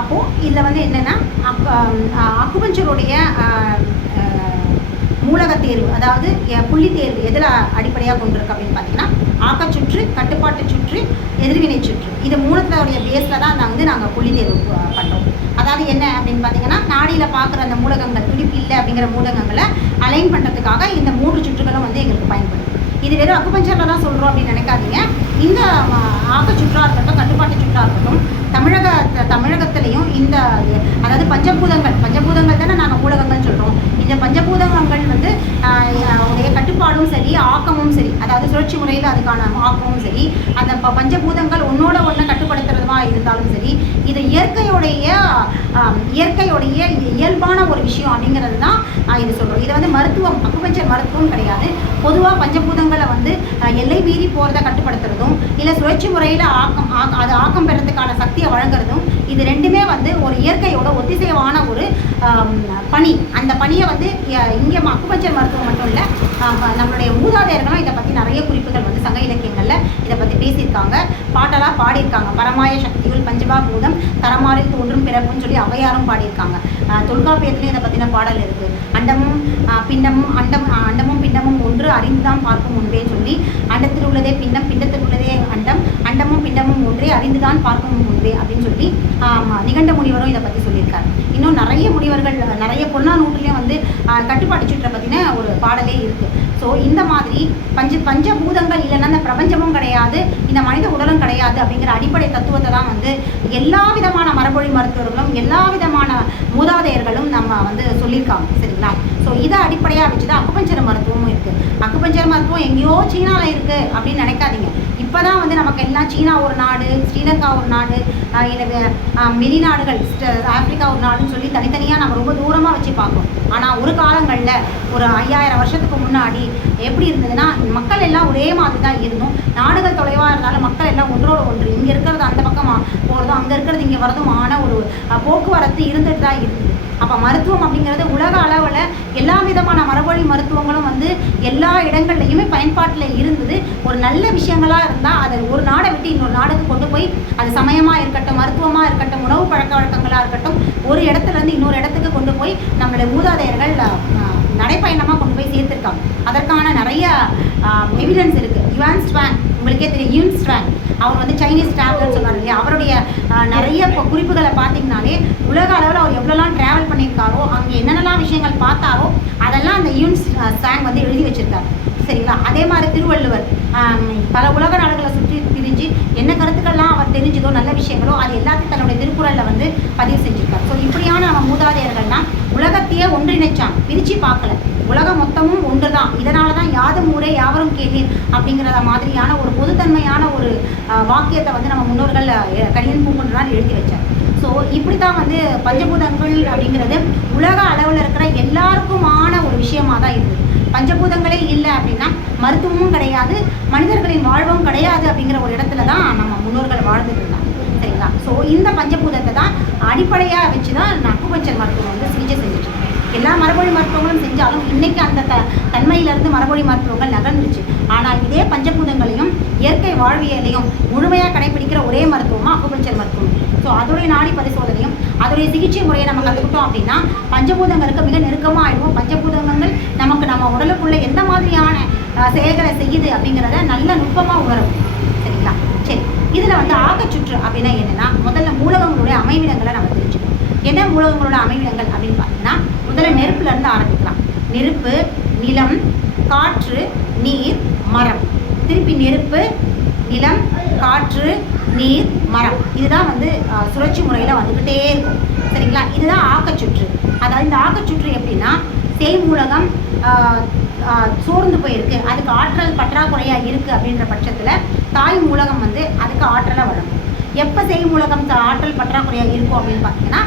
அப்போது இதில் வந்து என்னென்னா அக் அக்குபஞ்சருடைய மூலக தேர்வு அதாவது புள்ளி தேர்வு எதில் அடிப்படையாக கொண்டிருக்கு அப்படின்னு பார்த்தீங்கன்னா ஆக்கச்சுற்று கட்டுப்பாட்டு சுற்று எதிர்வினை சுற்று. இது மூலத்தினுடைய பேஸில் தான் நாங்கள் வந்து நாங்கள் புள்ளி தேர்வு பண்ணுறோம் அதாவது என்ன அப்படின்னு பார்த்தீங்கன்னா நாடியில் பார்க்குற அந்த மூலகங்கள் துடிப்பு இல்லை அப்படிங்கிற மூலகங்களை அலைன் பண்ணுறதுக்காக இந்த மூன்று சுற்றுகளும் வந்து எங்களுக்கு பயன்படுது. இது வெறும் அக்குபஞ்சரில் தான் சொல்கிறோம் அப்படின்னு நினைக்காதீங்க. இந்த ஆக்க சுற்றா இருக்கட்டும் கட்டுப்பாட்டு சுற்றா இருக்கட்டும் தமிழக தமிழகத்திலையும் இந்த அதாவது பஞ்சபூதங்கள் பஞ்சபூதங்கள் தானே நாங்கள் ஊடகங்கள் சொல்கிறோம் இந்த பஞ்சபூதங்கள் வந்து அதாவது சுழற்சி முறையில் அதுக்கான ஆக்கமும் சரி. அந்த ப- பஞ்சபூதங்கள் ஒன்றோட ஒன்றை கட்டுப்படுத்துறதுமா இருந்தாலும் சரி இது இயற்கையுடைய இயற்கையுடைய இயல்பான ஒரு விஷயம் அப்படிங்கிறது தான் இது சொல்கிறோம் இது வந்து மருத்துவம் அக்குபஞ்சர் மருத்துவம் கிடையாது. பொதுவாக பஞ்சபூதங்களை வந்து எல்லை மீறி போகிறத கட்டுப்படுத்துறதும் இல்லை சுழற்சி முறையில் ஆக்கம் ஆக்க- அது ஆக்கம் பெறதுக்கான சக்தியை வழங்குறதும் இது ரெண்டுமே வந்து ஒரு இயற்கையோட ஒத்திசைவான பனி பணி. அந்த பணியை வந்து இங்கே அக்குபஞ்சர் மருத்துவம் மட்டும் இல்லை நம்மளுடைய மூதாதையர்களும் இதை பற்றி நிறைய குறிப்புகள் வந்து சங்க இலக்கியங்களில் இதை பற்றி பேசியிருக்காங்க. பாட்டெல்லாம் பாடியிருக்காங்க. பரமாய சக்தியுள் பஞ்சபா பூதம் தரமாறில் தோன்றும் பிறப்புன்னு சொல்லி அவையாரும் பாடியிருக்காங்க. அஹ், இதை பற்றின பாடல் இருக்குது அண்டமும் பிண்டமும் அண்டம் அண்டமும் பிண்டமும் ஒன்று அறிந்துதான் பார்க்கும் முன்பே சொல்லி அண்டத்தில் உள்ளதே பிண்டம் பிண்டத்தில் உள்ளதே அண்டம் அண்டமும் பிண்டமும் ஒன்றே அறிந்துதான் பார்க்கும் முன்பே அப்படின்னு சொல்லி நிகண்ட முனிவரும் இதை பற்றி சொல்லியிருக்காரு. இன்னும் நிறைய முனிவர்கள் நிறைய பொன்னாநூற்றுலேயும் வந்து கட்டுப்பாட்டு சுற்றை பற்றின ஒரு பாடலே இருக்குது ஸோ இந்த மாதிரி பஞ்ச பஞ்சபூதங்கள் இல்லைன்னா இந்த பிரபஞ்சமும் கிடையாது இந்த மனித உடலும் கிடையாது அப்படிங்கிற அடிப்படை தத்துவத்தை தான் வந்து எல்லா விதமான மரபொழி மருத்துவர்களும் எல்லா விதமான மூதாதையர்களும் நம்ம வந்து சொல்லியிருக்காங்க. சரிங்களா? ஸோ இதை அடிப்படையாக வச்சு தான் அக்குபஞ்சர மருத்துவமும் இருக்குது அக்குபஞ்சர மருத்துவம் எங்கேயோ சீனாவில் இருக்குது அப்படின்னு நினைக்காதீங்க. இப்போ தான் வந்து நமக்கு எல்லாம் சீனா ஒரு நாடு ஸ்ரீலங்கா ஒரு நாடு இல்லை வே- ஆஹ் வெளிநாடுகள் ஆப்பிரிக்கா ஒரு நாடுன்னு சொல்லி தனித்தனியாக நம்ம ரொம்ப தூரமாக வச்சு பார்க்கணும் ஆனால் ஒரு காலங்களில் ஒரு ஐயாயிரம் வருஷத்துக்கு முன்னாடி எப்படி இருந்ததுன்னா மக்கள் எல்லாம் ஒரே மாதிரி தான் இருந்தோம். நாடுகள் தொலைவாக இருந்தாலும் மக்கள் எல்லாம் ஒன்றோடு ஒன்று. இங்கே இருக்கிறது அந்த பக்கமாக போகிறதும் அங்கே இருக்கிறது இங்கே வரதும் ஆன ஒரு போக்குவரத்து இருந்துட்டு தான் இருந்தது. அப்போ மருத்துவம் அப்படிங்கிறது உலக அளவில் எல்லா விதமான மரபொழி மருத்துவங்களும் வந்து எல்லா இடங்கள்லையுமே பயன்பாட்டில் இருந்தது. ஒரு நல்ல விஷயங்களாக இருந்தால் அதை ஒரு நாடை விட்டு இன்னொரு நாடுக்கு கொண்டு போய் அது சமயமாக இருக்கட்டும் மருத்துவமாக இருக்கட்டும் உணவு பழக்க வழக்கங்களாக இருக்கட்டும் ஒரு இடத்துல இருந்து இன்னொரு இடத்துக்கு கொண்டு போய் நம்மளுடைய மூதாதையர்கள் நடைப்பயணமாக கொண்டு போய் சேர்த்துருக்காங்க. அதற்கான நிறைய எவிடன்ஸ் இருக்குது யுவான் ஸ்வாங் உங்களுக்கே தெரியும் யூன் ஸ்வாங் அவர் வந்து சைனீஸ் டிராவலர் சொல்லுவார் இல்லையா? அவருடைய நிறைய இப்போ குறிப்புகளை பார்த்தீங்கனாலே உலக அளவில் அவர் எவ்வளோலாம் ட்ராவல் பண்ணியிருக்காரோ அங்கே என்னென்னலாம் விஷயங்கள் பார்த்தாரோ அதெல்லாம் அந்த யூன் சாங் வந்து எழுதி வச்சுருக்காரு. சரிங்களா? அதே மாதிரி திருவள்ளுவர் பல உலக நாடுகளை சுற்றி திரிஞ்சு தெரிஞ்சதோ நல்ல விஷயங்களோ அது எல்லாத்தையும் தன்னுடைய திருக்குறளில் வந்து பதிவு செஞ்சிருக்கார். ஸோ இப்படியான நம்ம மூதாதையர்கள்லாம் உலகத்தையே ஒன்றிணைச்சான் பிரித்து பார்க்கல. உலகம் மொத்தமும் ஒன்று தான் இதனால தான் யாதும் ஊரே யாவரும் கேளீர் அப்படிங்கிறத மாதிரியான ஒரு பொதுத்தன்மையான ஒரு வாக்கியத்தை வந்து நம்ம முன்னோர்கள் கடிதம் கணியன் எழுதி வச்சார். ஸோ இப்படி தான் வந்து பஞ்சபூதங்கள் அப்படிங்கிறது உலக அளவில் இருக்கிற எல்லாருக்குமான ஒரு விஷயமா தான் இருக்குது பஞ்சபூதங்களே இல்லை அப்படின்னா மருத்துவமும் கிடையாது மனிதர்களின் வாழ்வும் கிடையாது அப்படிங்கிற ஒரு இடத்துல தான் நம்ம முன்னோர்கள் வாழ்ந்துட்டு இருந்தாங்க. சரிங்களா? ஸோ இந்த பஞ்சபூதத்தை தான் அடிப்படையாக வச்சு தான் அக்குபஞ்சர் மருத்துவம் வந்து சிகிச்சை செஞ்சுட்டு இருக்கேன். எல்லா மரபொழி மருத்துவங்களும் செஞ்சாலும் இன்னைக்கு அந்த த தன்மையிலிருந்து மரபொழி மருத்துவங்கள் நகர்ந்துருச்சு. ஆனால் இதே பஞ்சபூதங்களையும் இயற்கை வாழ்வியலையும் முழுமையாக கடைபிடிக்கிற ஒரே மருத்துவமாக அக்குபஞ்சர் மருத்துவம். ஸோ அதோடைய நாடி பரிசோதனையும் அதோடைய சிகிச்சை முறையை நம்ம கற்றுக்கிட்டோம் அப்படின்னா பஞ்சபூதங்களுக்கு மிக நெருக்கமாக ஆயிடுவோம். பஞ்சபூதங்கள் நமக்கு நம்ம உடலுக்குள்ளே எந்த மாதிரியான செயல்களை செய்யுது அப்படிங்கிறத நல்ல நுட்பமாக உணரும். சரிங்களா? சரி. இதில் வந்து ஆகச்சுற்று அப்படின்னா என்னென்னா முதல்ல மூலகங்களுடைய அமைவிடங்களை நம்ம தெரிஞ்சுக்கணும். என்ன மூலகங்களோட அமைவிடங்கள் அப்படின்னு பார்த்தோம் முதல்ல நெருப்புல இருந்து ஆரம்பிக்கலாம். நெருப்பு நிலம் காற்று நீர் மரம். திருப்பி நெருப்பு நிலம் காற்று நீர் மரம். இதுதான் வந்து சுழற்சி முறையில் வந்துக்கிட்டே இருக்கும். சரிங்களா? இதுதான் ஆக்கச்சுற்று. அதாவது இந்த ஆக்கச்சுற்று எப்படின்னா தேய்மூலகம் மூலகம் ஆஹ், சோர்ந்து போயிருக்கு. அதுக்கு ஆற்றல் பற்றாக்குறையாக இருக்குது அப்படின்ற பட்சத்தில் தாய் மூலகம் வந்து அதுக்கு ஆற்றலை வழங்கும் எப்போ செய்மூலகம் மூலகம் ஆற்றல் பற்றாக்குறையாக இருக்கும் அப்படின்னு பார்த்தீங்கன்னா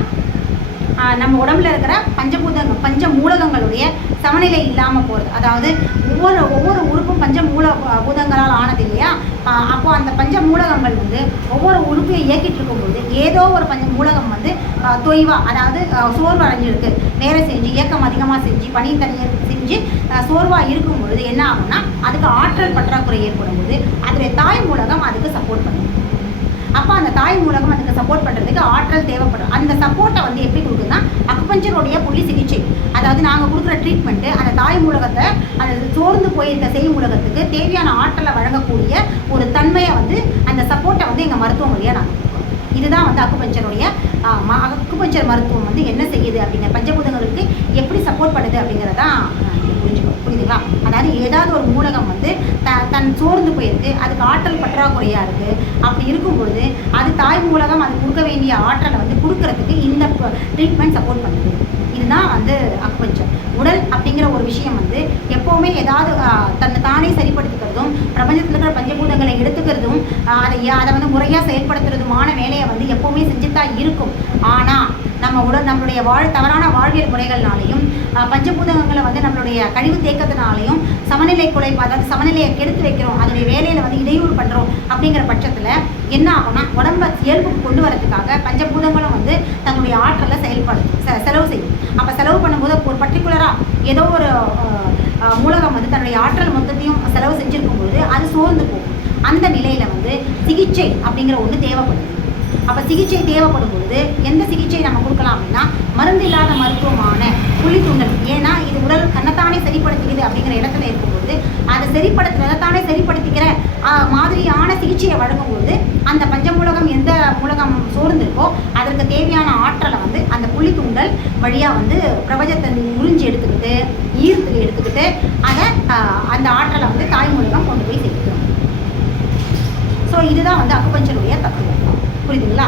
நம்ம உடம்புல இருக்கிற பஞ்சபூதங்கள் பஞ்ச மூலகங்களுடைய சமநிலை இல்லாமல் போகிறது அதாவது ஒவ்வொரு ஒவ்வொரு உறுப்பும் பஞ்ச மூல பூதங்களால் ஆனது இல்லையா? அப்போது அப்போ அந்த பஞ்ச மூலகங்கள் வந்து ஒவ்வொரு உறுப்பையும் இயக்கிட்டு இருக்கும்போது ஏதோ ஒரு பஞ்ச மூலகம் வந்து தொய்வாக அதாவது சோர்வு அடைஞ்சிருக்கு. வேலை செஞ்சு இயக்கம் அதிகமாக செஞ்சு பணி தனியாக செஞ்சு சோர்வாக இருக்கும் பொழுது என்ன ஆகும்னா அதுக்கு ஆற்றல் பற்றாக்குறை ஏற்படும் போது அதோடைய தாய் மூலகம் அதுக்கு சப்போர்ட் பண்ணும். அப்போ அந்த தாய் மூலகம் அதுக்கு சப்போர்ட் பண்ணுறதுக்கு ஆற்றல் தேவைப்படும். அந்த சப்போர்ட்டை வந்து எப்படி கொடுக்குதுன்னா அக்குபஞ்சருடைய புள்ளி சிகிச்சை. அதாவது நாங்கள் கொடுக்குற ட்ரீட்மெண்ட்டு அந்த தாய் மூலகத்தை அந்த சோர்ந்து போயிருக்க செய் மூலகத்துக்கு தேவையான ஆற்றலை வழங்கக்கூடிய ஒரு தன்மையை வந்து அந்த சப்போர்ட்டை வந்து எங்கள் மருத்துவமனையாக நாங்கள் கொடுக்குறோம். இதுதான் வந்து அக்குபஞ்சருடைய அக்குபஞ்சர் மருத்துவம் வந்து என்ன செய்யுது அப்படிங்கிற பஞ்சபூதங்களுக்கு எப்படி சப்போர்ட் பண்ணுது அப்படிங்கிறதான் புரிஞ்சுக்கணும். புரியுதுங்களா? அதாவது ஏதாவது ஒரு மூலகம் வந்து த தன் சோர்ந்து போயிருக்கு அதுக்கு ஆற்றல் பற்றாக்குறையாக இருக்குது அப்படி இருக்கும்பொழுது அது தாய் மூலகம் அது கொடுக்க வேண்டிய ஆற்றலை வந்து கொடுக்கறதுக்கு இந்த ட்ரீட்மெண்ட் சப்போர்ட் பண்ணுது. இதுதான் வந்து அக்குபஞ்சர் உடல் அப்படிங்கிற ஒரு விஷயம் வந்து எப்போவுமே ஏதாவது தன்னை தானே சரிப்படுத்திக்கிறதும் பிரபஞ்சத்தில் இருக்கிற பஞ்சபூதங்களை எடுத்துக்கிறதும் அதை அதை வந்து முறையாக செயல்படுத்துறதுமான வேலையை வந்து எப்போவுமே செஞ்சுதான் இருக்கும். ஆனால் நம்ம உடல் நம்மளுடைய வாழ் தவறான வாழ்வியல் முறைகள்னாலையும் பஞ்சபூதங்களை வந்து நம்மளுடைய கழிவு தேக்கத்தினாலையும் சமநிலை குலைப்பு அதாவது சமநிலையை கெடுத்து வைக்கிறோம் அதனுடைய பண்ணுறோம் அப்படிங்கிற பட்சத்தில் என்ன ஆகும்னா உடம்ப இயல்புக்கு கொண்டு வரதுக்காக பஞ்சபூதங்களும் வந்து தங்களுடைய ஆற்றலை செயல்படுத்தும் செலவு செய்யும். அப்போ செலவு பண்ணும்போது ஒரு பர்டிகுலராக ஏதோ ஒரு மூலகம் வந்து தன்னுடைய ஆற்றல் மொத்தத்தையும் செலவு செஞ்சுருக்கும்போது அது சோர்ந்து போகும். அந்த நிலையில் வந்து சிகிச்சை அப்படிங்கிற ஒன்று தேவைப்படுது. அப்போ சிகிச்சை தேவைப்படும் பொழுது எந்த சிகிச்சை நம்ம கொடுக்கலாம் அப்படின்னா மருந்து இல்லாத மருத்துவமான புள்ளித்துண்டல் ஏன்னா இது உடல் தன்னைத்தானே சரிப்படுத்திக்குது அப்படிங்கிற இடத்துல இருக்கும்போது அதை சரிப்படுத்த சிகிச்சையை வழங்கும்போது அந்த பஞ்சமூலகம் எந்த மூலகம் சோர்ந்திருக்கோ அதற்கு தேவையான ஆற்றலை வந்து அந்த புள்ளித்துண்டல் வழியாக வந்து பிரபஞ்சத்தை உறிஞ்சி எடுத்துக்கிட்டு ஈர்த்து எடுத்துக்கிட்டு அதை அந்த ஆற்றலை வந்து தாய் மூலகம் கொண்டு போய் சேர்க்கிறோம். ஸோ இதுதான் வந்து அக்குபஞ்சனுடைய தத்துவம். புரியுதுங்களா?